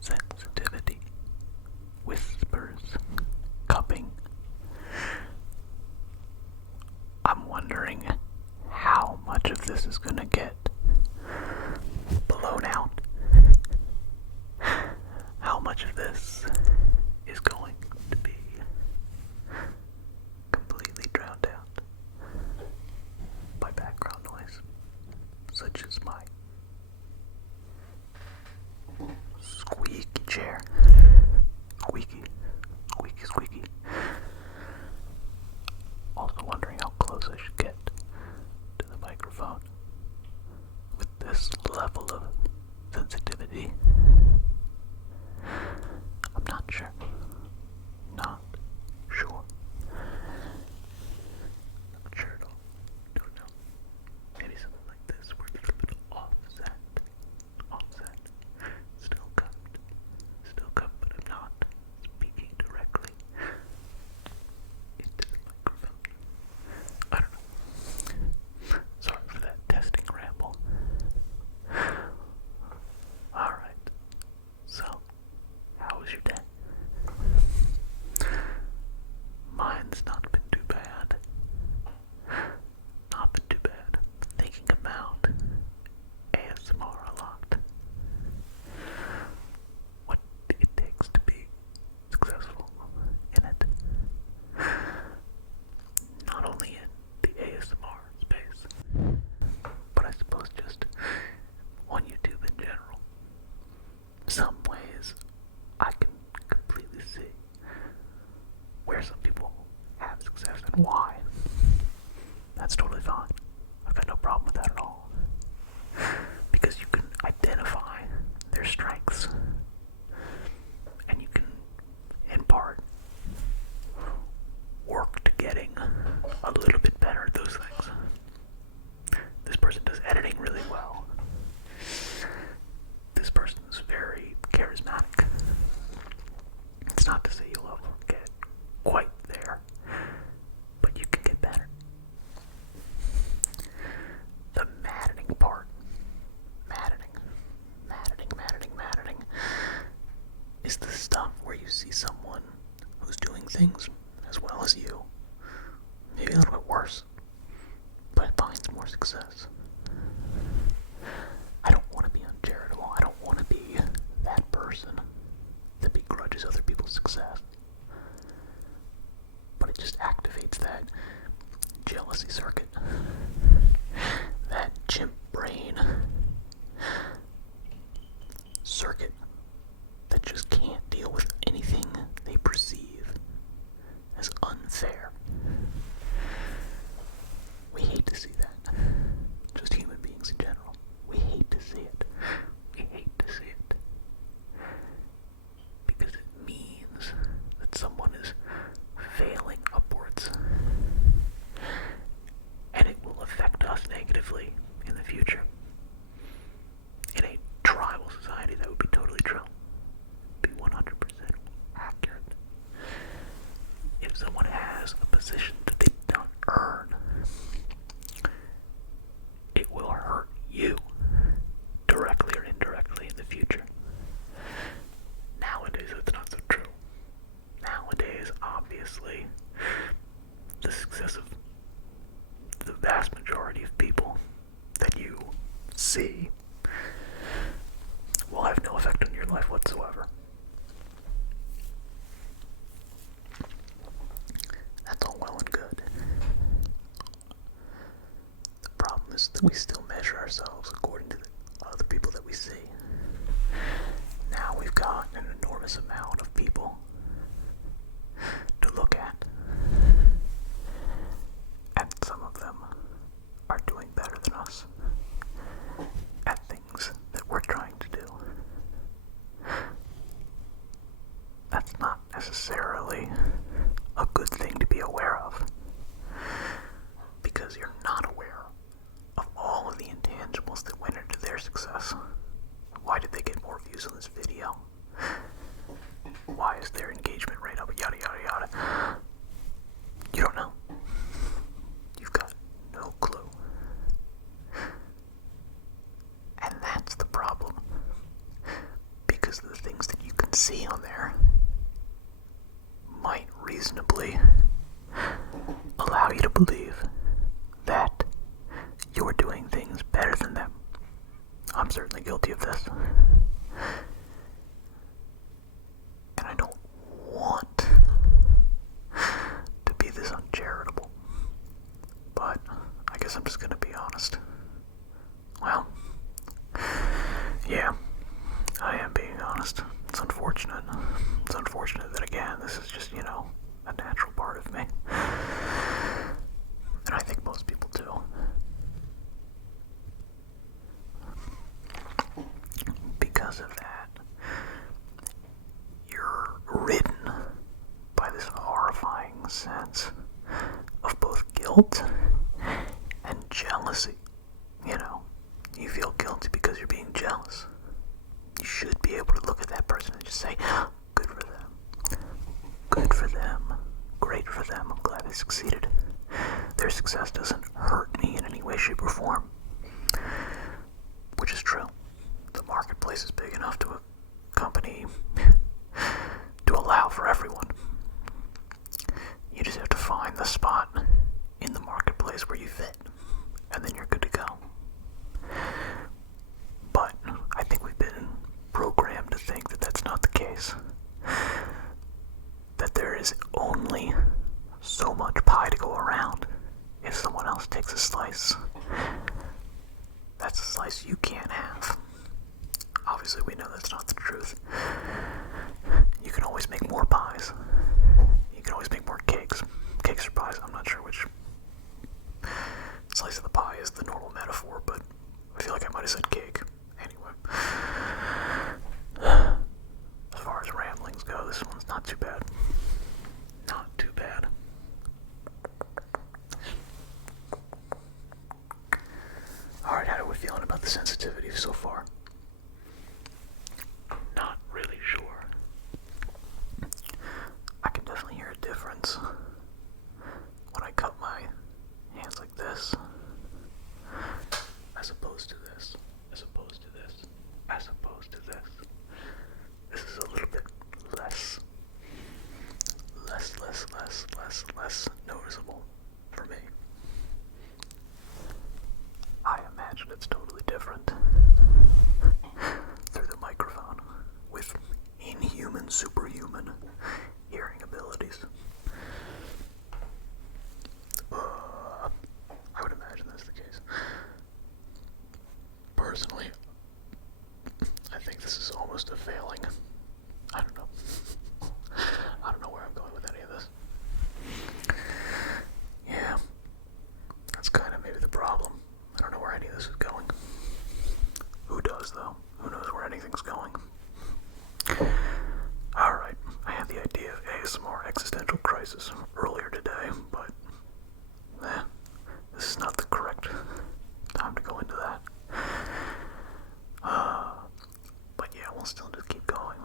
sensitivity, whispers, cupping. I'm wondering how much of this is going to get blown out. How much of this is going to be completely drowned out by background noise, such as my squeaky chair. Squeaky, squeaky, squeaky. Also wondering how close I should get to the microphone with this level of sensitivity. I'm not sure. Not sure. Not sure at all. Don't know. Maybe something like this where it's a little bit offset. Offset. Still cupped. Still cupped, but I'm not speaking directly into the microphone. I don't know. Sorry for that testing ramble. Alright. So, how was your day? Mine's not been too bad. Not been too bad. Thinking about ASMR a lot. What it takes to be successful in it. Not only in the ASMR space, but I suppose just on YouTube in general. Some ways I can completely see where some people have success and why. That's totally fine. I've got no problem with that at all. Because you can identify their strengths and you can, in part, work to getting a little bit better at those things. This person does editing really well. This person is very charismatic. It's not to say you'll ever get quite there, but you can get better. The maddening part, maddening, is the stuff where you see someone who's doing things as well as you, maybe a little bit worse, but finds more success. I don't want to be uncharitable. I don't want to be that person that begrudges other people's success. But it just activates that jealousy circuit, that chimp brain circuit that just can't deal with anything they perceive as unfair. We hate to see that. Just human beings in general. We hate to see it. We hate to see it. Because it means that someone is failing upwards. And it will affect us negatively in the future. In a tribal society, that would be totally true. Be 100% accurate. If someone has a position that they don't earn, it will hurt you directly or indirectly in the future. Nowadays, it's not so true. Nowadays, obviously, the success of the vast majority of people that you see will have no effect on your life whatsoever. That's all well and good. The problem is that we still measure ourselves according to the other people that we see. Now we've got an enormous amount of people to look at. And some of them are doing better than us at things that we're trying to do. That's not necessarily a good thing to be aware of, because you're not aware of all of the see on there might reasonably allow you to believe that you're doing things better than them. I'm certainly guilty of this. And I don't want to be this uncharitable. But I guess I'm just gonna be honest. Well, yeah, I am being honest. It's unfortunate. It's unfortunate that, again, this is just, a natural part of me. And I think most people do. Because of that, you're ridden by this horrifying sense of both guilt and jealousy. You feel guilty because you're being jealous. You should be able to look at that person and just say, good for them. Good for them. Great for them. I'm glad they succeeded. Their success doesn't hurt me in any way, shape, or form. Which is true. The marketplace is big enough to accompany, to allow for everyone. You just have to find the spot in the marketplace where you fit, and then you're good to go. But I think we've been programmed to think that that's not the case. That there is only so much pie to go around. If someone else takes a slice, that's a slice you can't have. Obviously, we know that's not the truth. You can always make more pies. You can always make more cakes. Cakes or pies, I'm not sure which slice of the pie is the normal metaphor, but I feel like I might have said cake. Anyway. As far as ramblings go, this one's not too bad. Not too bad. Alright, how are we feeling about the sensitivity so far? Not really sure. I can definitely hear a difference when I cup my hands like this, as opposed to this, as opposed to this, as opposed to this. This is a little bit less noticeable for me. I imagine it's totally different through the microphone with inhuman, superhuman hearing abilities. I would imagine that's the case. Personally, I think this is almost a failing. I don't know. I don't know where I'm going with any of this. Yeah, that's kind of maybe the problem. I don't know where any of this is going. Who does, though? Who knows where anything's going? Alright, I had the idea of ASMR existential crisis earlier today, but this is not the correct time to go into that. But yeah, we'll still just keep going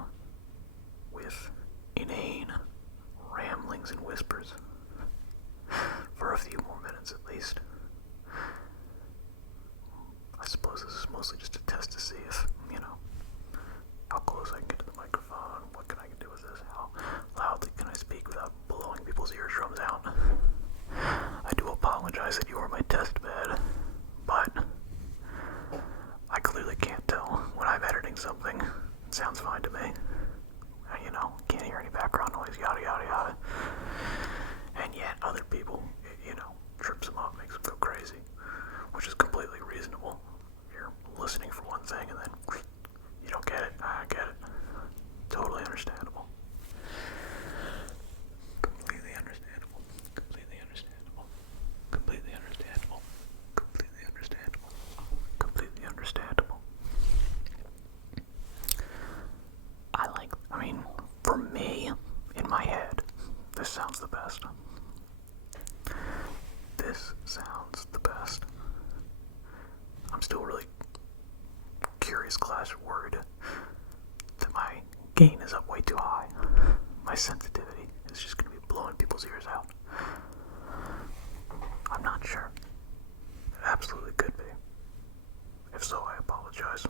with inane ramblings and whispers for a few more minutes at least. I suppose this is mostly just a test to see if, how close I can get to the microphone, what can I do with this, how loudly can I speak without blowing people's eardrums out. I do apologize that you are my test bed, but I clearly can't tell when I'm editing something. It sounds fine to me. Can't hear any background noise, yada yada yada. And yet other people, trips them up, makes them go crazy, which is completely reasonable. You're listening for one thing and then you don't get it. I get it. Totally understandable. Completely understandable. Completely understandable. Completely understandable. Completely understandable. Completely understandable. For me, in my head, this sounds the best. This sounds the best. I'm still really curious / worried that my gain is up way too high. My sensitivity is just going to be blowing people's ears out. I'm not sure. It absolutely could be. If so, I apologize.